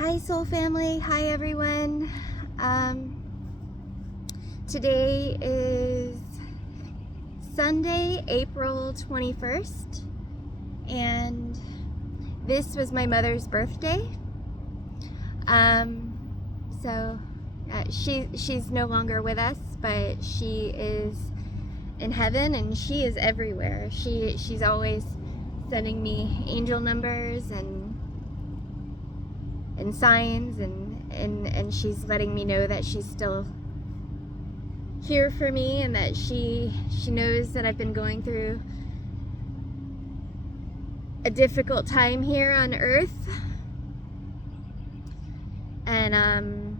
Hi Soul Family, hi everyone. Today is Sunday, April 21st, and this was my mother's birthday. She's no longer with us, but she is in heaven and she is everywhere. She's always sending me angel numbers and signs, and she's letting me know that she's still here for me, and that she knows that I've been going through a difficult time here on earth, and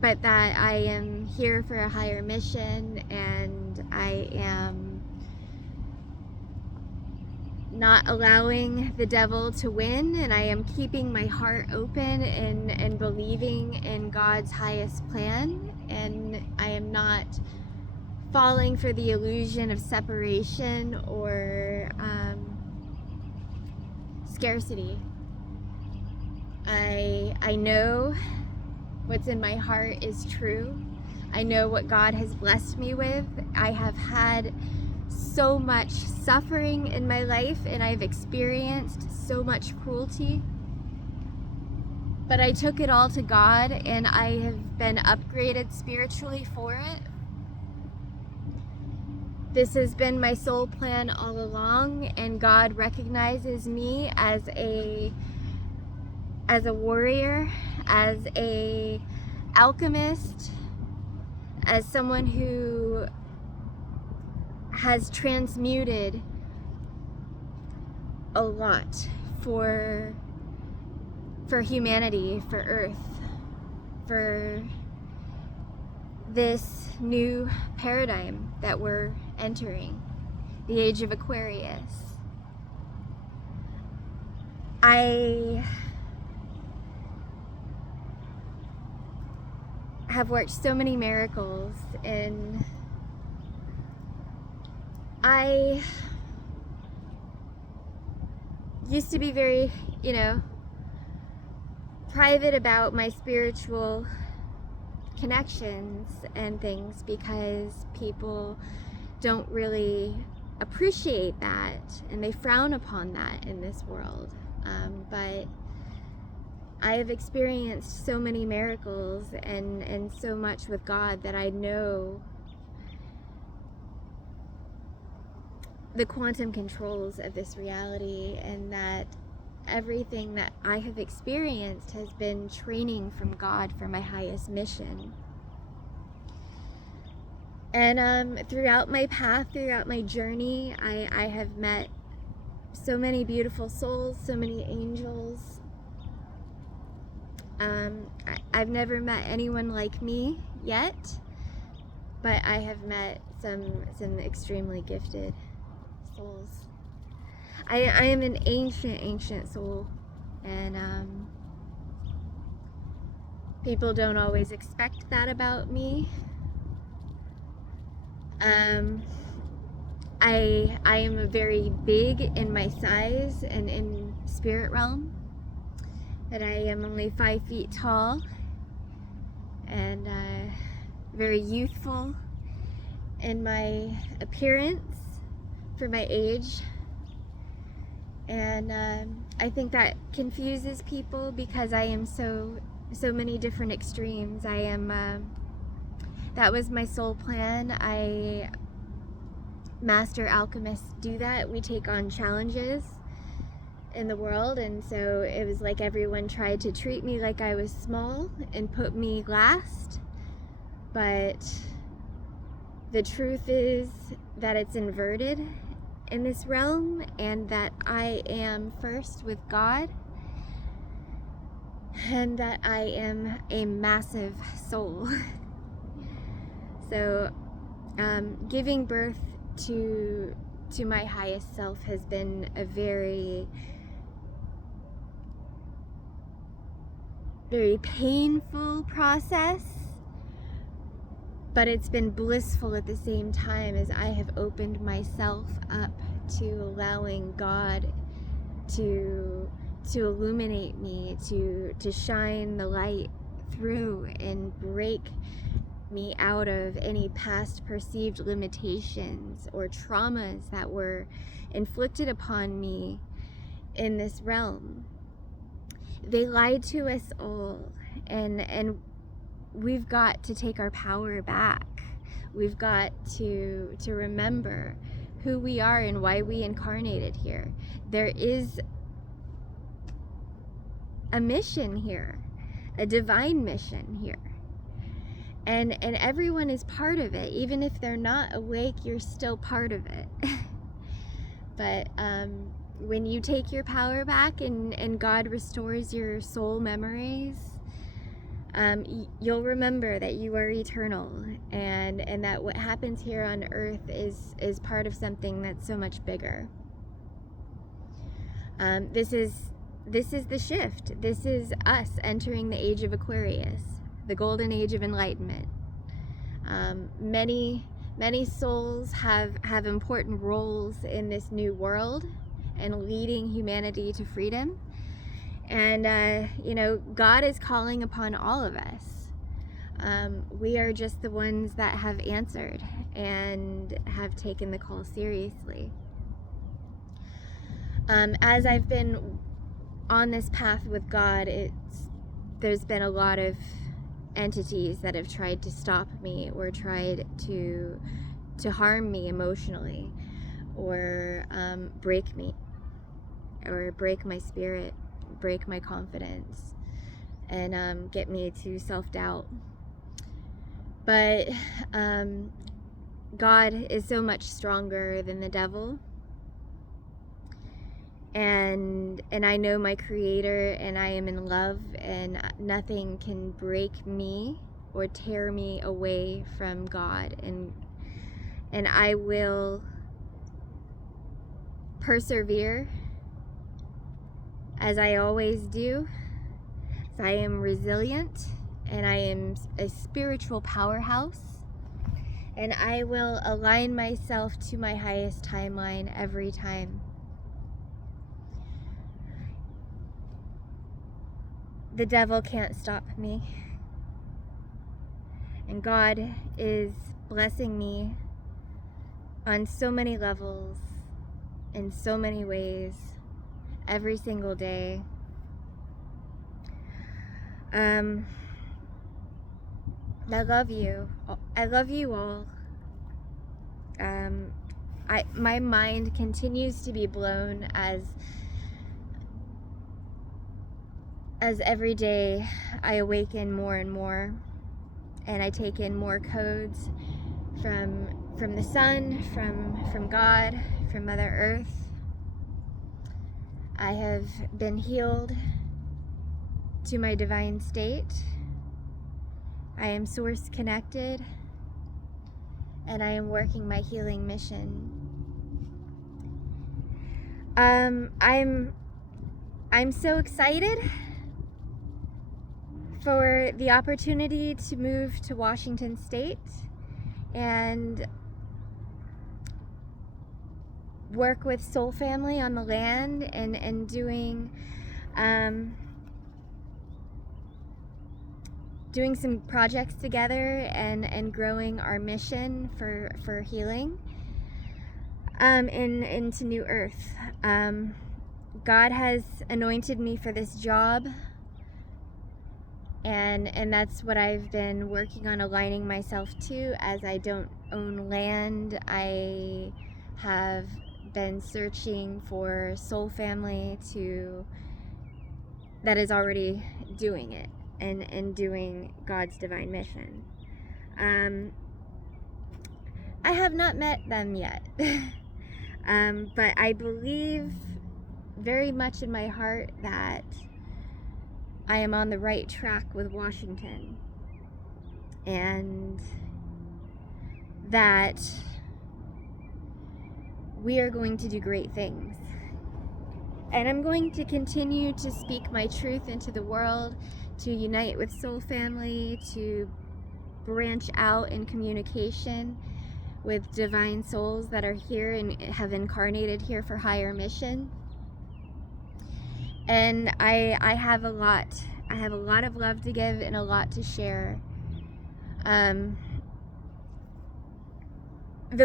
but that I am here for a higher mission, and I am not allowing the devil to win, and I am keeping my heart open and believing in God's highest plan, and I am not falling for the illusion of separation or scarcity. I know what's in my heart is true. I know what God has blessed me with. I have had so much suffering in my life, and I've experienced so much cruelty, but I took it all to God, and I have been upgraded spiritually for it. This has been my soul plan all along, and God recognizes me as a warrior, as a alchemist, as someone who has transmuted a lot for humanity, for Earth, for this new paradigm that we're entering, the age of Aquarius. I have worked so many miracles, and I used to be very, private about my spiritual connections and things, because people don't really appreciate that, and they frown upon that in this world. But I have experienced so many miracles and so much with God that I know the quantum controls of this reality, and that everything that I have experienced has been training from God for my highest mission. And throughout my path, throughout my journey, I have met so many beautiful souls, so many angels. I've never met anyone like me yet, but I have met some extremely gifted souls. I am an ancient soul, and people don't always expect that about me. I am very big in my size and in spirit realm, that I am only 5 feet tall, and very youthful in my appearance for my age. And I think that confuses people, because I am so many different extremes. I am that was my soul plan. Master alchemists do that. We take on challenges in the world, and so it was like everyone tried to treat me like I was small and put me last. But the truth is that it's inverted in this realm, and that I am first with God, and that I am a massive soul. So giving birth to my highest self has been a very, very painful process, but it's been blissful at the same time, as I have opened myself up to allowing God to illuminate me, to shine the light through and break me out of any past perceived limitations or traumas that were inflicted upon me in this realm. They lied to us all, and we've got to take our power back. We've got to remember who we are and why we incarnated here. There is a mission here, a divine mission here. And everyone is part of it. Even if they're not awake, you're still part of it. But when you take your power back and God restores your soul memories, you'll remember that you are eternal, and that what happens here on earth is part of something that's so much bigger. This is the shift. This is us entering the age of Aquarius, the golden age of enlightenment. Many souls have important roles in this new world and leading humanity to freedom. And God is calling upon all of us. We are just the ones that have answered and have taken the call seriously. As I've been on this path with God, there's been a lot of entities that have tried to stop me or tried to harm me emotionally, or break me, or break my spirit, break my confidence, and get me to self-doubt. But God is so much stronger than the devil. And I know my Creator, and I am in love, and nothing can break me or tear me away from God. And I will persevere, as I always do. So I am resilient, and I am a spiritual powerhouse, and I will align myself to my highest timeline every time. The devil can't stop me. And God is blessing me on so many levels, in so many ways, every single day. I love you. I love you all. My mind continues to be blown as every day I awaken more and more, and I take in more codes from the sun, from God, from Mother Earth. I have been healed to my divine state. I am source connected, and I am working my healing mission. I'm so excited for the opportunity to move to Washington State and work with Soul Family on the land, and doing some projects together, and growing our mission for healing into New Earth. God has anointed me for this job, and that's what I've been working on aligning myself to. As I don't own land, I have been searching for Soul Family that is already doing it and doing God's divine mission. I have not met them yet, but I believe very much in my heart that I am on the right track with Washington, and that we are going to do great things. And I'm going to continue to speak my truth into the world, to unite with Soul Family, to branch out in communication with divine souls that are here and have incarnated here for higher mission. And I have a lot. I have a lot of love to give and a lot to share. The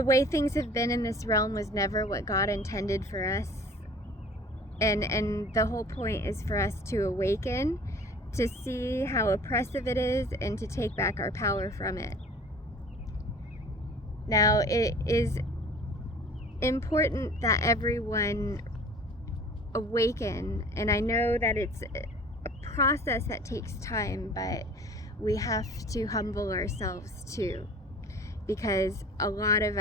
way things have been in this realm was never what God intended for us. And the whole point is for us to awaken, to see how oppressive it is, and to take back our power from it. Now, it is important that everyone awaken, and I know that it's a process that takes time, but we have to humble ourselves too, because a lot of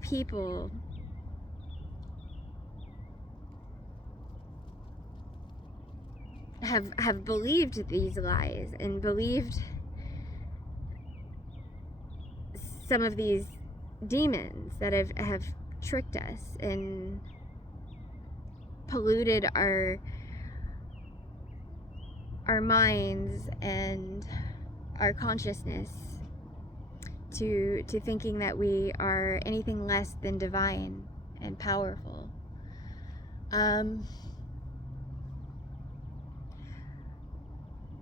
people have believed these lies and believed some of these demons that have tricked us and polluted our minds and our consciousness to thinking that we are anything less than divine and powerful.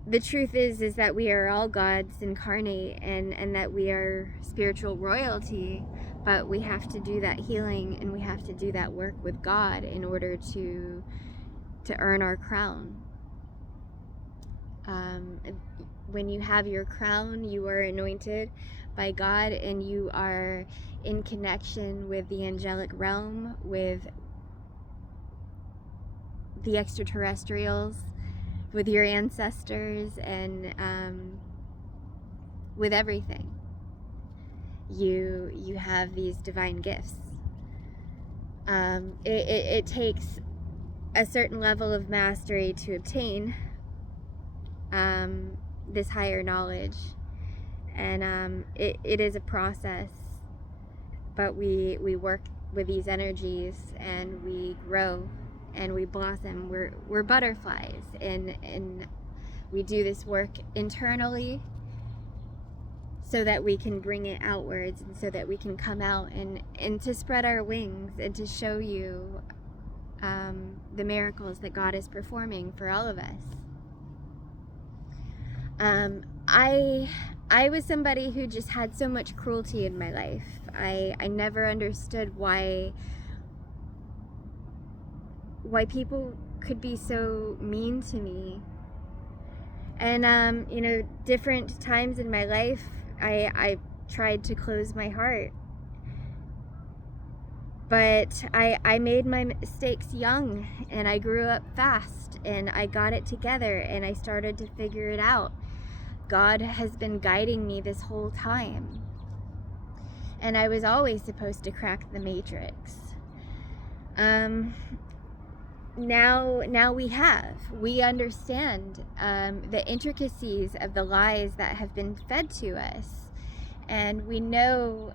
The truth is that we are all gods incarnate, and that we are spiritual royalty, but we have to do that healing and we have to do that work with God in order to earn our crown. When you have your crown, you are anointed by God, and you are in connection with the angelic realm, with the extraterrestrials, with your ancestors, and with everything. You have these divine gifts. It takes a certain level of mastery to obtain this higher knowledge, and it is a process, but we work with these energies and we grow and we blossom. We're butterflies, and we do this work internally so that we can bring it outwards, and so that we can come out and to spread our wings and to show you the miracles that God is performing for all of us. I was somebody who just had so much cruelty in my life. I never understood why people could be so mean to me. And different times in my life, I tried to close my heart. But I made my mistakes young, and I grew up fast, and I got it together, and I started to figure it out. God has been guiding me this whole time. And I was always supposed to crack the matrix. Now we understand the intricacies of the lies that have been fed to us, and we know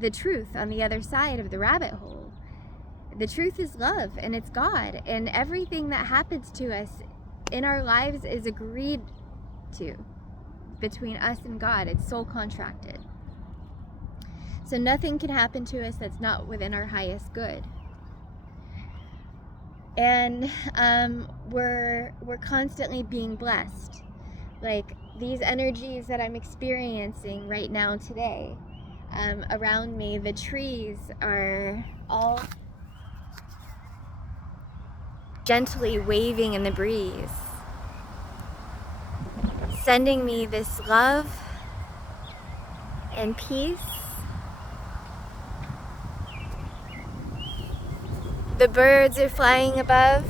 the truth on the other side of the rabbit hole. The truth is love, and it's God, and everything that happens to us in our lives is agreed to between us and God. It's soul contracted. So nothing can happen to us that's not within our highest good. And we're constantly being blessed. Like these energies that I'm experiencing right now today, around me, the trees are all gently waving in the breeze, sending me this love and peace. The birds are flying above.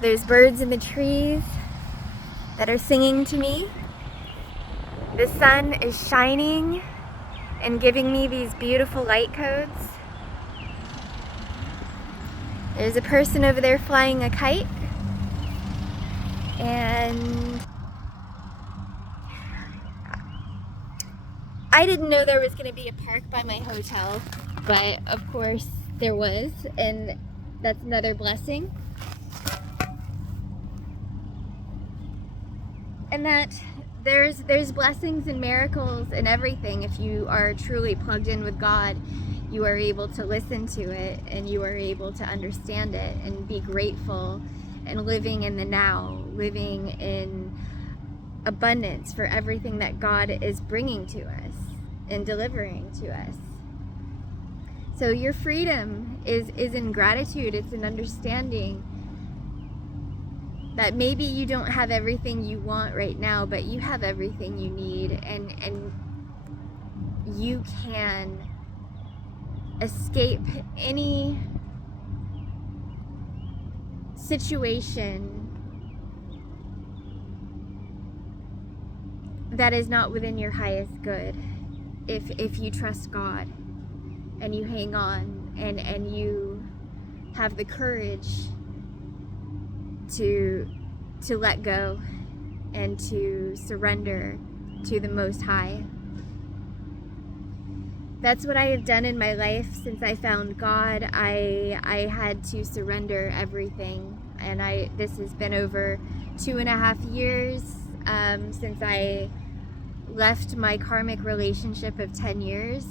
There's birds in the trees that are singing to me. The sun is shining and giving me these beautiful light codes. There's a person over there flying a kite, and I didn't know there was going to be a park by my hotel, but of course there was, and that's another blessing. And that there's blessings and miracles and everything if you are truly plugged in with God you are able to listen to it, and you are able to understand it and be grateful, and living in the now, living in abundance for everything that God is bringing to us and delivering to us. So your freedom is in gratitude. It's in understanding that maybe you don't have everything you want right now, but you have everything you need, and you can escape any situation that is not within your highest good if you trust God and you hang on and you have the courage to let go and to surrender to the Most High. That's what I have done in my life since I found God. I had to surrender everything, and this has been over 2.5 years since I left my karmic relationship of 10 years.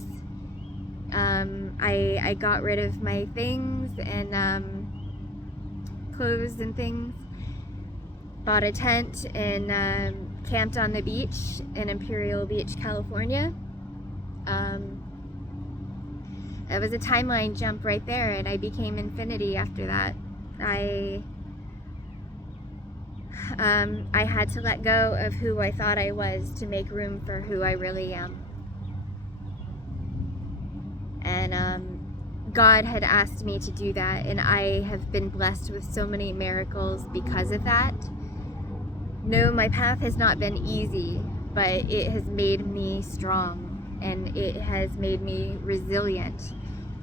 I got rid of my things and clothes and things, bought a tent, and camped on the beach in Imperial Beach, California. It was a timeline jump right there, and I became infinity after that. I had to let go of who I thought I was to make room for who I really am. And God had asked me to do that, and I have been blessed with so many miracles because of that. No, my path has not been easy, but it has made me strong, and it has made me resilient,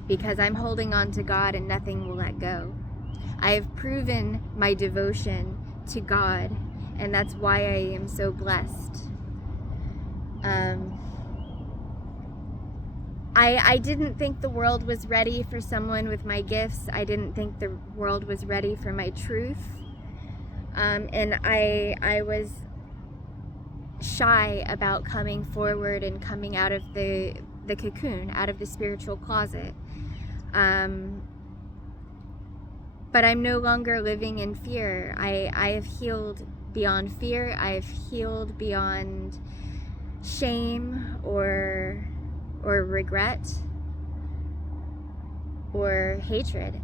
because I'm holding on to God and nothing will let go. I have proven my devotion to God, and that's why I am so blessed. I didn't think the world was ready for someone with my gifts. I didn't think the world was ready for my truth. And I was shy about coming forward and coming out of the cocoon, out of the spiritual closet. But I'm no longer living in fear. I have healed beyond fear. I have healed beyond shame or regret or hatred.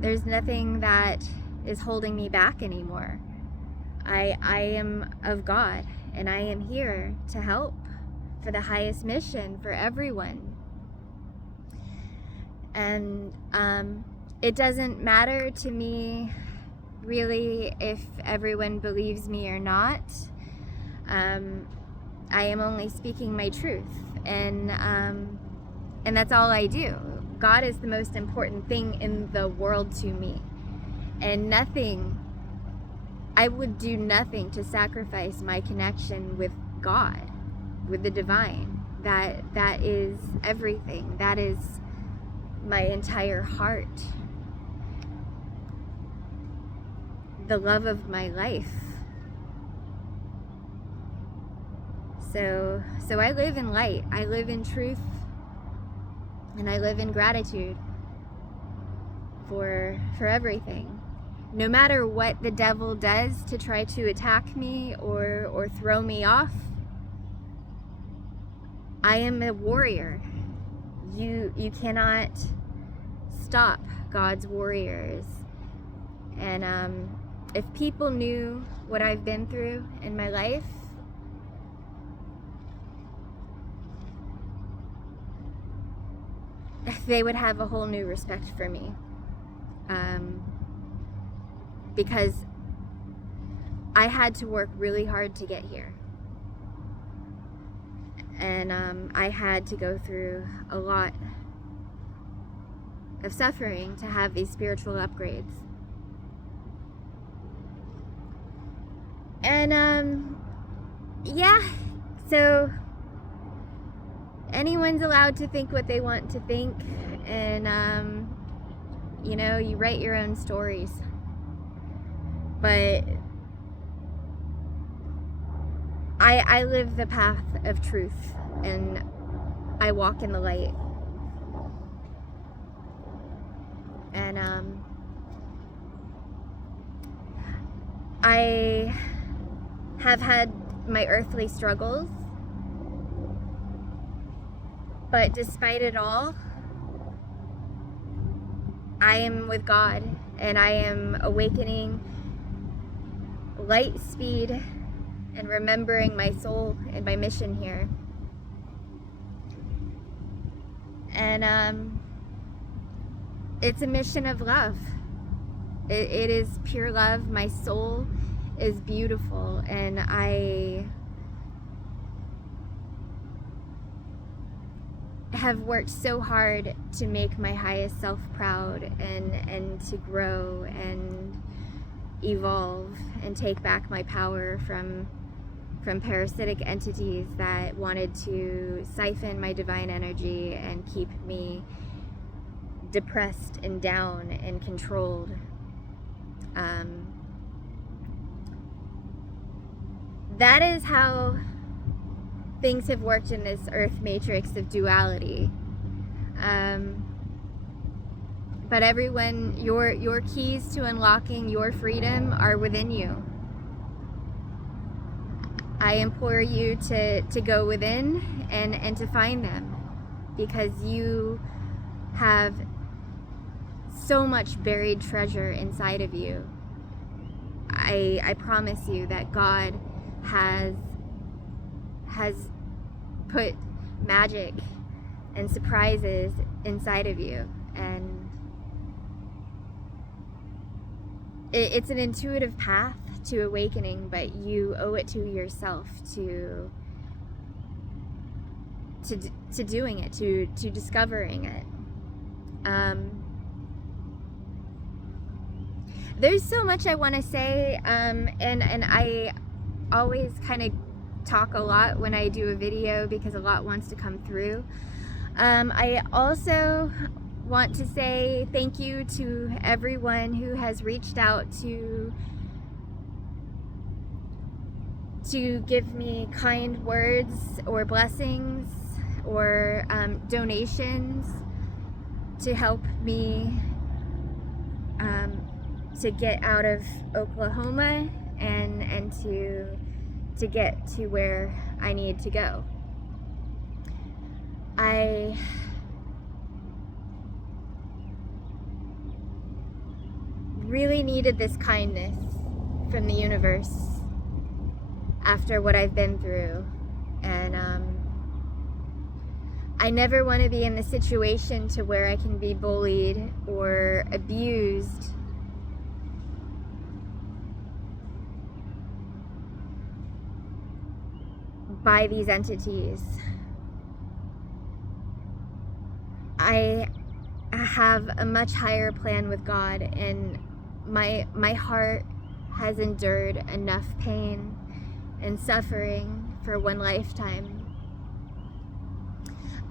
There's nothing that is holding me back anymore. I am of God, and I am here to help for the highest mission for everyone. And it doesn't matter to me really if everyone believes me or not. I am only speaking my truth, and that's all I do. God is the most important thing in the world to me, and I would do nothing to sacrifice my connection with God, with the divine. That is everything. That is my entire heart, the love of my life. So I live in light, I live in truth, and I live in gratitude for everything. No matter what the devil does to try to attack me or throw me off, I am a warrior. You cannot stop God's warriors. And if people knew what I've been through in my life, they would have a whole new respect for me. Because I had to work really hard to get here. And I had to go through a lot of suffering to have these spiritual upgrades. And yeah, so anyone's allowed to think what they want to think, and you write your own stories. But I live the path of truth, and I walk in the light. And I have had my earthly struggles, but despite it all, I am with God, and I am awakening light speed and remembering my soul and my mission here. And it's a mission of love. It is pure love. My soul is beautiful, and I have worked so hard to make my highest self proud, and to grow and evolve and take back my power from parasitic entities that wanted to siphon my divine energy and keep me depressed and down and controlled. That is how things have worked in this earth matrix of duality. But everyone, your keys to unlocking your freedom are within you. I implore you to go within and to find them, because you have so much buried treasure inside of you. I promise you that God has put magic and surprises inside of you, and it's an intuitive path to awakening, but you owe it to yourself to doing it, to discovering it. There's so much I want to say, and I always kind of talk a lot when I do a video because a lot wants to come through. I also want to say thank you to everyone who has reached out to give me kind words or blessings or donations to help me to get out of Oklahoma and to get to where I need to go. I really needed this kindness from the universe after what I've been through, and I never want to be in the situation to where I can be bullied or abused by these entities. I have a much higher plan with God, and my heart has endured enough pain and suffering for one lifetime.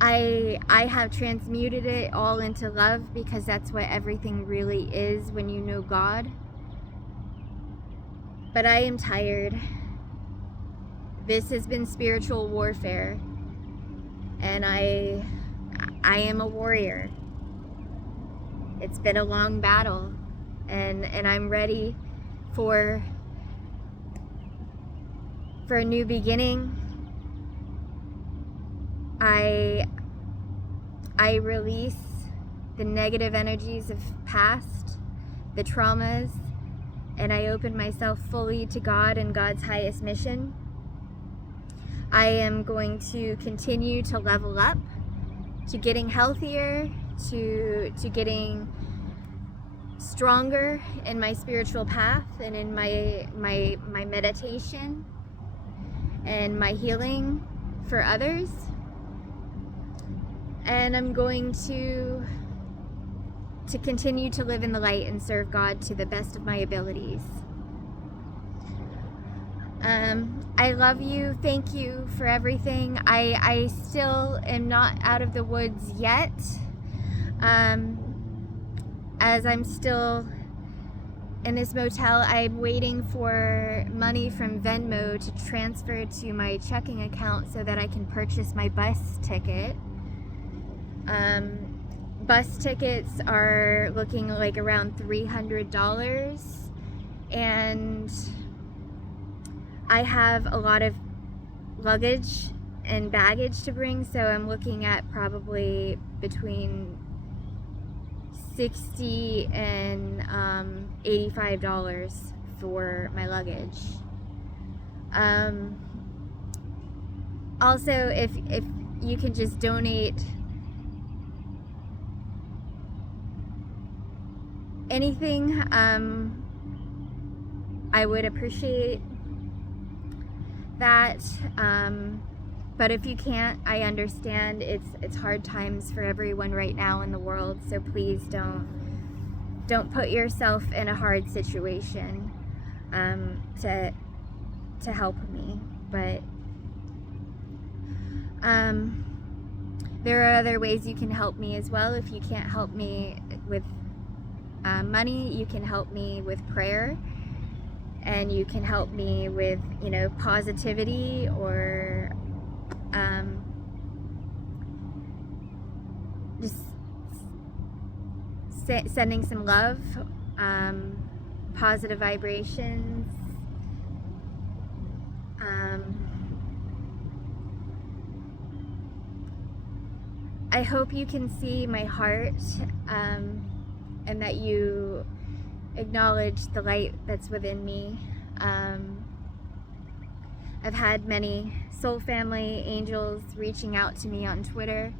I have transmuted it all into love, because that's what everything really is when you know God. But I am tired. This has been spiritual warfare, and I am a warrior. It's been a long battle, and I'm ready for a new beginning. I release the negative energies of past, the traumas, and I open myself fully to God and God's highest mission. I am going to continue to level up, to getting healthier, to getting stronger in my spiritual path and in my meditation and my healing for others. And I'm going to continue to live in the light and serve God to the best of my abilities. I love you. Thank you for everything. I still am not out of the woods yet, as I'm still in this motel. I'm waiting for money from Venmo to transfer to my checking account so that I can purchase my bus ticket. bus tickets are looking like around $300, and I have a lot of luggage and baggage to bring, so I'm looking at probably between $60 and $85 for my luggage. Also, if you can just donate anything, I would appreciate that. But if you can't, I understand. It's hard times for everyone right now in the world, so please don't put yourself in a hard situation to help me. But there are other ways you can help me as well. If you can't help me with money, you can help me with prayer, and you can help me with, positivity, or just sending some love, positive vibrations. I hope you can see my heart, and that you acknowledge the light that's within me. I've had many soul family angels reaching out to me on Twitter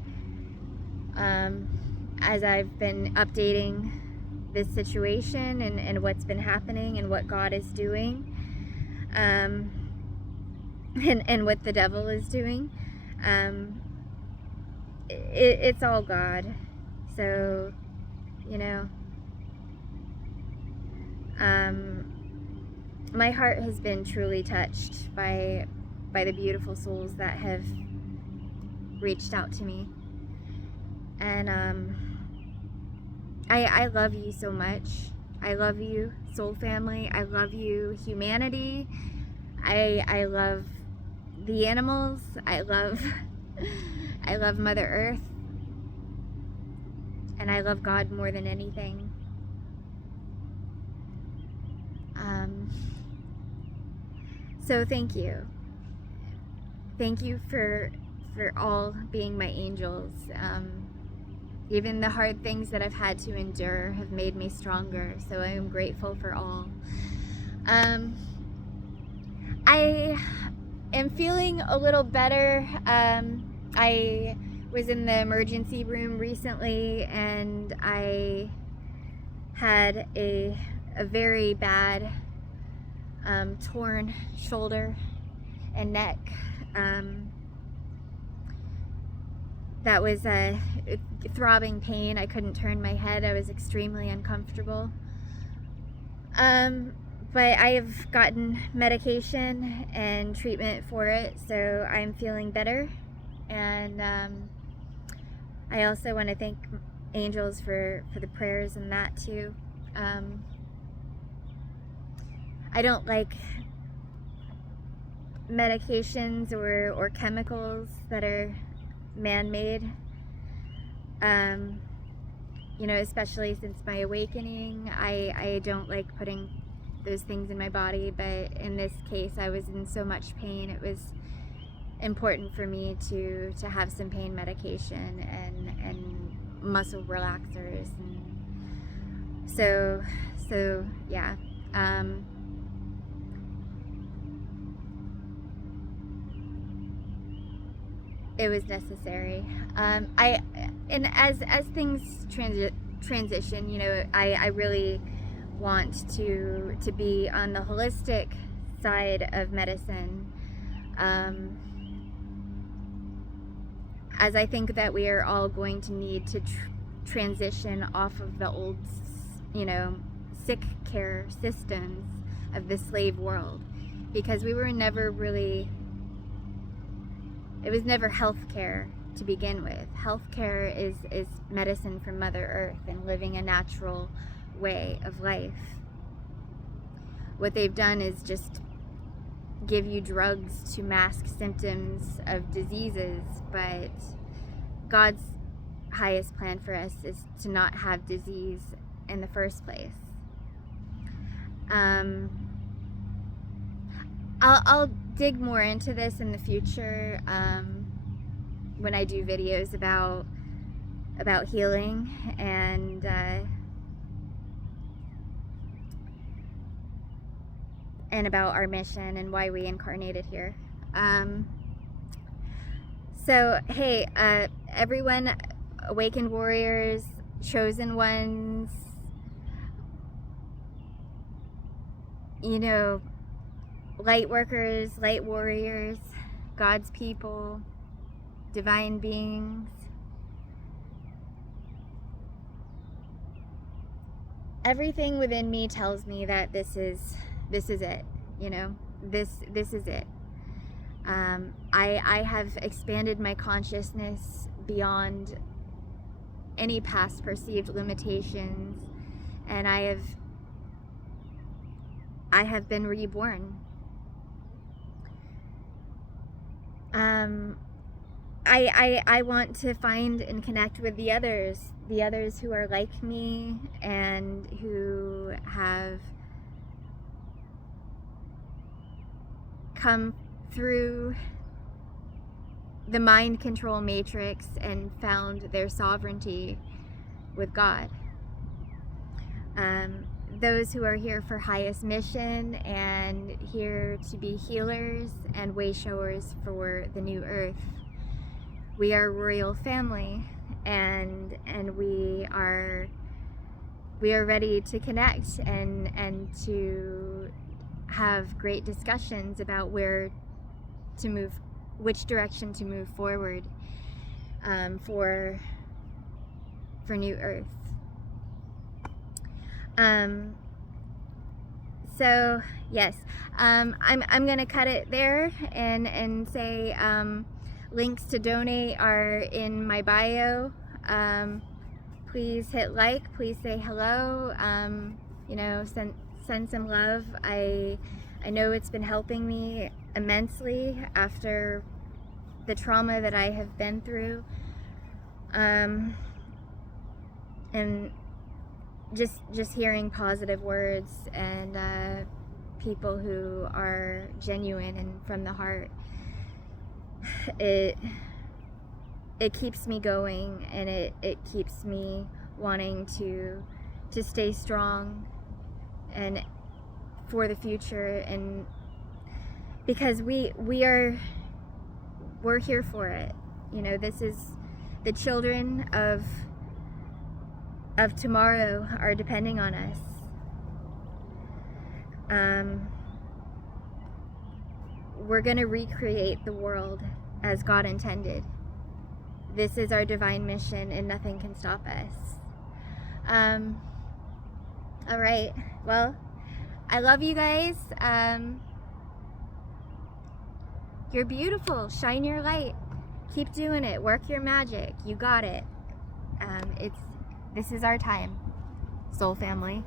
as I've been updating this situation and what's been happening and what God is doing, and what the devil is doing. It's all God. So, my heart has been truly touched by the beautiful souls that have reached out to me. And I love you so much. I love you, soul family. I love you, humanity. I love the animals. I love Mother Earth. And I love God more than anything. So thank you. Thank you for all being my angels. Even the hard things that I've had to endure have made me stronger. So I am grateful for all. I am feeling a little better. I was in the emergency room recently, and I had a very bad torn shoulder and neck. That was a throbbing pain. I couldn't turn my head. I was extremely uncomfortable. But I have gotten medication and treatment for it, so I'm feeling better. And I also want to thank angels for the prayers and that too. I don't like medications or chemicals that are man-made, especially since my awakening. I don't like putting those things in my body, but in this case I was in so much pain, it was important for me to have some pain medication and muscle relaxers, and so yeah. It was necessary. As things transition, I really want to be on the holistic side of medicine. As I think that we are all going to need to transition off of the old, sick care systems of the slave world, because we were never really. It was never healthcare to begin with. Healthcare is medicine from Mother Earth and living a natural way of life. What they've done is just give you drugs to mask symptoms of diseases, but God's highest plan for us is to not have disease in the first place. I'll dig more into this in the future when I do videos about healing and about our mission and why we incarnated here. So hey, everyone, awakened warriors, chosen ones, you know, light workers, light warriors, God's people, divine beings. Everything within me tells me that this is it, you know, this is it. I have expanded my consciousness beyond any past perceived limitations, and I have been reborn. I want to find and connect with the others who are like me and who have come through the mind control matrix and found their sovereignty with God. Those who are here for highest mission and here to be healers and way showers for the new earth. We are a royal family, and we are ready to connect and to have great discussions about which direction to move forward for new earth. So yes, I'm gonna cut it there and say links to donate are in my bio. Please hit like, please say hello, you know, send some love. I know it's been helping me immensely after the trauma that I have been through, and just hearing positive words and people who are genuine and from the heart, it keeps me going, and it keeps me wanting to stay strong and for the future, and because we're here for it. You know, this is the children of tomorrow are depending on us. We're gonna recreate the world as God intended. This is our divine mission, and nothing can stop us. All right, well, I love you guys. You're beautiful. Shine your light. Keep doing it. Work your magic. You got it. This is our time, soul family.